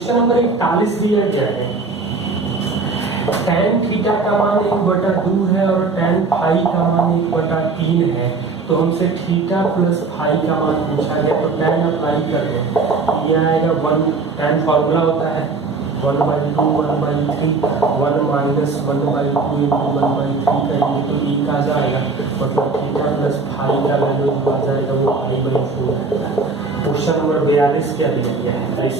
Question number 41 दिया गया है। tan थीटा का मान 1/2 है और tan फाई का मान 1/3 है। तो हमसे थीटा प्लस फाई का मान पूछा गया, तो tan अप्लाई कर दें। ये आएगा 1, tan फॉर्मूला होता है 1/2 1/3 1 माइनस 1/2 इंटू 1/3 करेंगे तो 1 आ जाएगा। मतलब थीटा प्लस फाई का वैल्यू आ जाएगा वो पाई/4 आएगा। क्वेश्चन नंबर 42 क्या दिया गया है?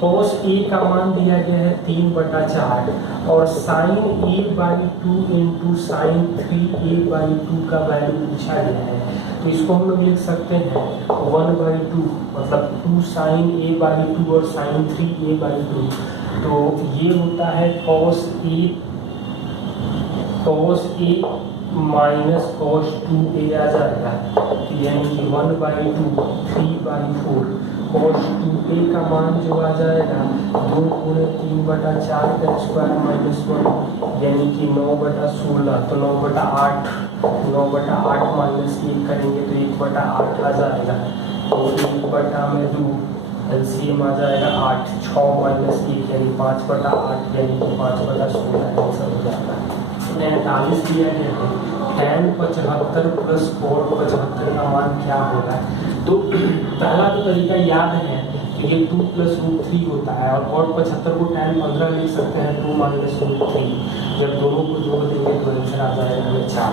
cos a का मान दिया गया है 3/4 और sin a/2 into sine 3a/2 का वैल्यू पूछा गया है। तो इसको हम लोग लिख सकते हैं 1/2 मतलब 2 sin a/2 और sin 3a/2। तो ये होता है cos a minus cos 2a आ जाएगा, यानी कि 1/2 3/4 cos 2a का मान जो आ जाएगा 2 गुणे 3/4 का स्क्वायर माइनस 1 यानी कि 9/16। तो 9/8 9/8 माइनस 1 करेंगे तो 1/8 आ जाएगा। तो 1/2 एलसीएम आ जाएगा 8, 6 माइनस 1 यानी 5/8 यानी कि 5/16 आंसर हो जाएगा। 49 दिया गया है tan 75 प्लस cot 75 का मान क्या होगा? तो पहला तो तरीका याद है कि ये 2 + √3 होता है और cot 75 को tan 15 लिख सकते हैं 2 - √3। जब दोनों को जोड़ देंगे तो आंसर आ जाएगा हमें 4।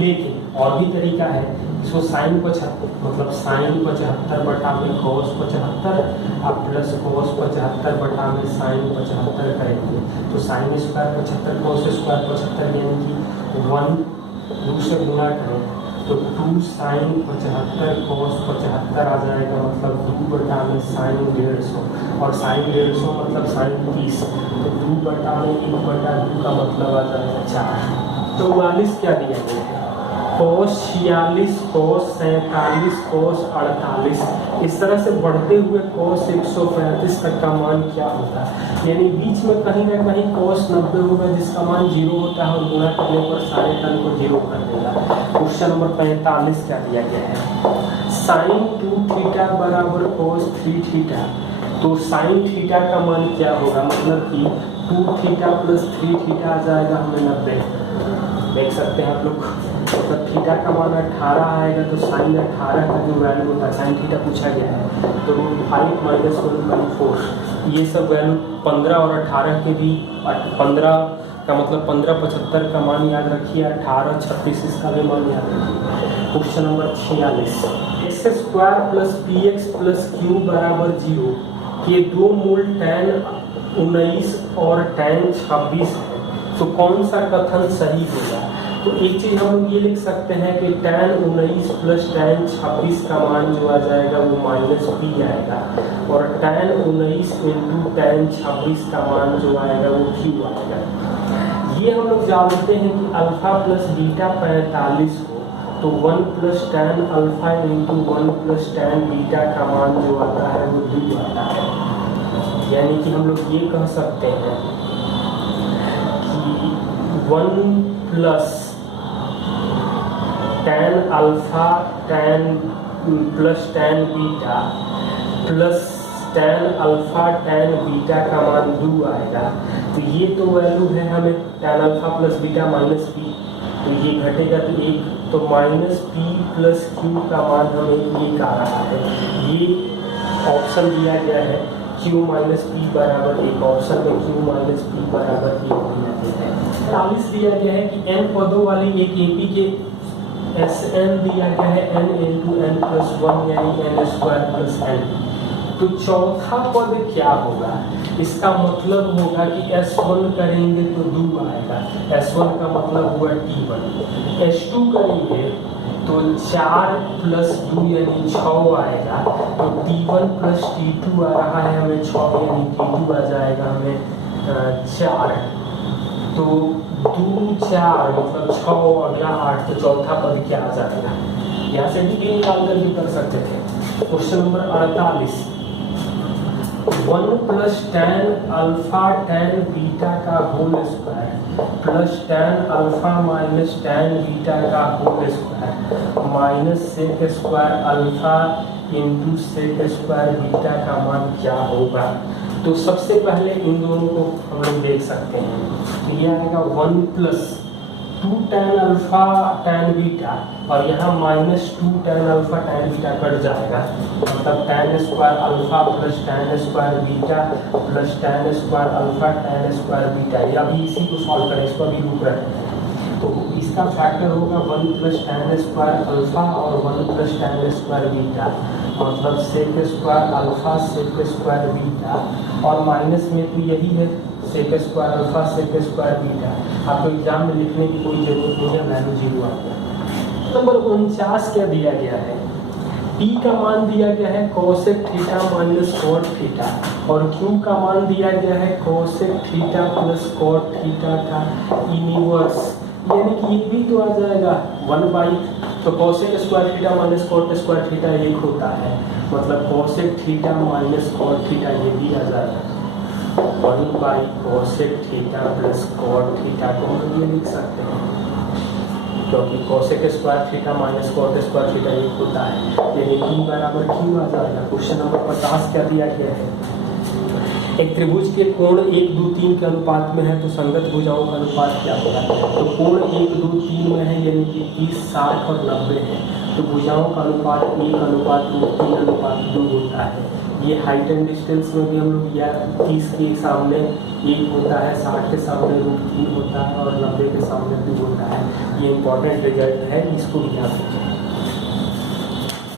लेकिन और भी तरीका है, इसको sin 75 मतलब sin 75 बटा में cos 75 और प्लस cos 75 बटा में sin 75 करेंगे तो sin स्क्वायर 75 cos स्क्वायर 75 यानी कि 1 2 से गुणा करें तो 2 sin 75 cos 75 आ जाएगा। मतलब 2 बटा में sin 150 और sin 150 मतलब sin 30। तो 2 बटा में 1/2 का मतलब आ जाएगा 4। 44 क्या दिया गया है? cos 46 cos 47 cos 48 इस तरह से बढ़ते हुए cos 135 तक का मान क्या होता है? यानी बीच में कहीं ना कहीं cos 90 होगा जिसका मान 0 होता है और गुणा करने पर सारे टर्म को 0 कर देगा। क्वेश्चन नंबर 45 क्या दिया गया है? sin 2 थीटा बराबर cos 3 थीटा। तो sin थीटा का मान क्या होगा? मतलब कि 2 थीटा प्लस 3 थीटा आ जाएगा हमें 90। देख सकते हैं आप लोग, मतलब थीटा का मान 18 आएगा तो साइन 18 का जो वैल्यू होता है साइन थीटा पूछा गया है तो 5 - 1/4 ये सब वैल्यू 15 और 18 के भी 15 का मतलब 15 75 का मान याद रखिए, 18 36 इसका भी मान याद रखिए। Question number 46 x² + px + q बराबर 0 के दो मूल tan 19 और tan 26 है। तो कौन सा कथन सही होगा? तो एक चीज हम लोग ये लिख सकते हैं कि tan 19 + tan 26 का मान जो आ जाएगा वो -p आएगा और tan 19 × tan 26 का मान जो आएगा वो q आएगा। ये हम लोग जानते हैं कि अल्फा प्लस बीटा 45 हो तो 1 + tan अल्फा × 1 + tan बीटा का मान जो आता है वो 2 आता है। यानी कि हम लोग ये कह सकते हैं कि 1 + tan alpha plus tan beta plus tan alpha tan beta का मान 2 आएगा। तो ये तो वैल्यू है हमें tan alpha plus beta -p, तो ये घटेगा तो 1 तो -p + q का मान हमें 1 आ रहा है। ये ऑप्शन दिया गया है q - p बराबर 1। ऑप्शन में q - p बराबर 1 दिया गया है। 40 दिया गया है कि n पदों वाली एक एपी के Sn दिया गया है n × n + 1 यानी n² + n। तो चौथा पद क्या होगा? इसका मतलब होगा कि S1 करेंगे तो 2 आएगा, S1 का मतलब हुआ T1। S2 करेंगे तो 4 + 2 यानी 6 आएगा। तो T1 + T2 आ रहा है हमें 6 यानी T2 आ जाएगा हमें 4। तो 2 4 मतलब 6 अगला 8 तो चौथा पद क्या आ जाएगा? यहाँ से भी निकाल कर भी कर सकते थे। Question number 48 1 + tan alpha tan beta का whole square plus tan alpha - tan beta का whole square minus sec² alpha into sec square beta का मान क्या होगा। तो सबसे पहले इन दोनों को हम लोग देख सकते हैं। तो ये आएगा 1 plus 2 tan alpha tan beta, और यहाँ -2 tan alpha tan beta cut जाएगा, मतलब tan square alpha plus tan square beta plus tan square alpha tan square beta. ये अभी इसी को सॉल्व करें, इसको अभी रूप रखते हैं। तो इसका फैक्टर होगा 1 प्लस tan स्क्वायर अल्फा और 1 प्लस tan स्क्वायर बीटा, मतलब sec square alpha sec square beta, और माइनस में तो यही है sec square alpha sec square beta. आपको एग्जाम में लिखने की कोई जरूरत नहीं है, वैल्यू 0 आ गया। नंबर 49 क्या दिया गया है, P का मान दिया गया है cosec theta minus cot theta, और Q का मान दिया गया है cosec theta plus cot theta का इनवर्स, यानी कि ये भी तो आ जाएगा 1/, तो cosec square theta minus cot square theta 1 होता है, मतलब cosec theta minus cot theta ये भी आ जाएगा 1 cosec theta plus cot theta को हम ये लिख सकते हैं, क्योंकि cosec square theta minus cot square theta 1 होता है, यानी P बराबर Q आ जाएगा। क्वेश्चन नंबर 50 क्या दिया गया है, एक त्रिभुज के कोण 1, 2, 3 के अनुपात में है, तो संगत भुजाओं का अनुपात क्या होगा। तो कोण 1, 2, 3 में है, यानी कि 30, 60 और 90 है, तो भुजाओं का अनुपात 1:3:2 होता है। ये हाइट एंड डिस्टेंस में भी हम लोग या 30 के सामने 1 होता है, 60 के सामने √3 होता है और 90 के सामने 2 होता है। ये इंपॉर्टेंट रिजल्ट है, इसको भी याद रखें।